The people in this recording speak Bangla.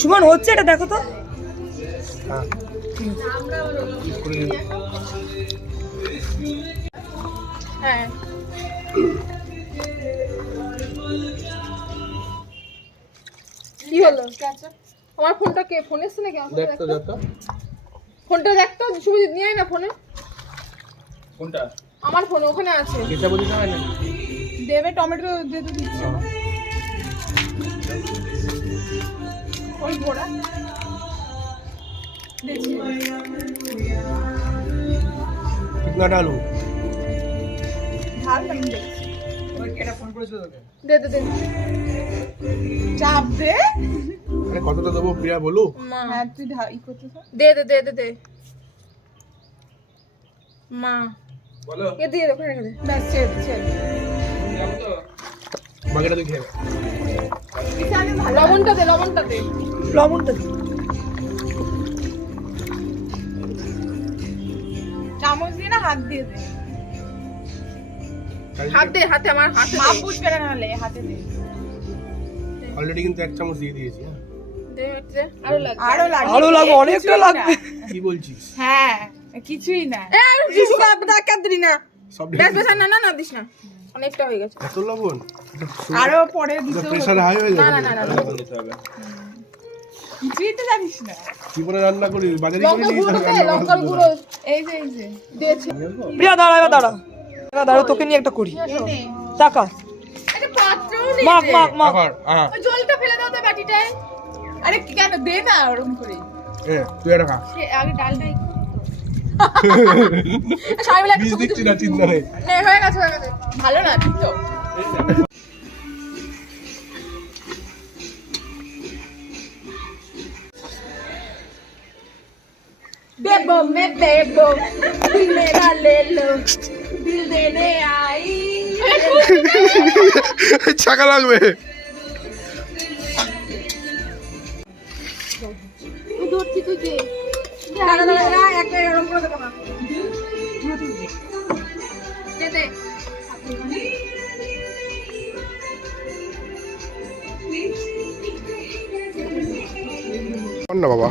সুমন হচ্ছে এটা দেখো তো। হ্যাঁ কি হলো? আমার ফোনটা কে ফোন এসছে নাকি? আমার দেখতো দেখতো ফোনটা দেখতো সুবিধা নিয়ে আয় না ফোনে। কোনটা? আমার ফোন ওখানে আছে। কেসা বুঝি না না দেবে টমেটো দিয়ে তো দিচ্ছি। ওই ঘোড়া দেখছি कितना डालूं? ঢাল আমি দেখছি। ওই কেটা ফোন করেছিল তোকে? দে দে দে চাপ দে। আরে কতটা দেবো প্রিয়া বলু? মা হ্যাঁ তুই ই করতেছ। দে দে দে দে দে মা বলো কে দিয়ে রেখে রেখে দে ব্যাস ছেড়ে ছেড়ে। যাবো তো বাকিটা তুই খেয়ে লবণটা দে লবণটা দে লবণটা দি। চামচ দিয়ে না হাত দিয়ে দে। হাত দে হাতে আমার হাতে মা বুঝবে না নালে হাতে দে। অলরেডি কিন্তু এক চামচ দিয়ে দিয়েছি হ্যাঁ দে দে আরো লাগবে আরো লাগবে অনেকটা লাগবে। কি বলছিস? হ্যাঁ কিছুই না এ কিছু কাট দিলি না সব বেশ বেশ না না না দিস না অনেকটা হয়ে গেছে। এত লবণ আরো পরে দিতে প্রেসার হাই হয়ে যাবে না না না দিতে হবে কিছুই তো জানিস না কি করে রান্না করি বাজারে লঙ্কা গুঁড়ো দে লঙ্কার গুঁড়ো এই যে দিয়েছি। প্রিয়া দাঁড়া এবার দাঁড়া, এবার দাঁড়া তোকে নিয়ে একটা করি। টাকা আরে পাত্রও নেই মাখ মাখ মাখ। আবার হ্যাঁ ওই জলটা ফেলে দাও তো বাটিটায়। আরে কেন দে না ওরকম করে। এ তুই এটা খা সে আগে ডালটাই সবাই মিলে বীজ দিচ্ছি না চিন্তা নেই নে হয়ে গেছে ভালো না ঠিক তো। बेबो में बेबो दिल मेरा ले लो दिल देने आई ছাকা লাগবে दूर थी तुझे दादा दादा एक गरम করে দেব না দে দে না বাবা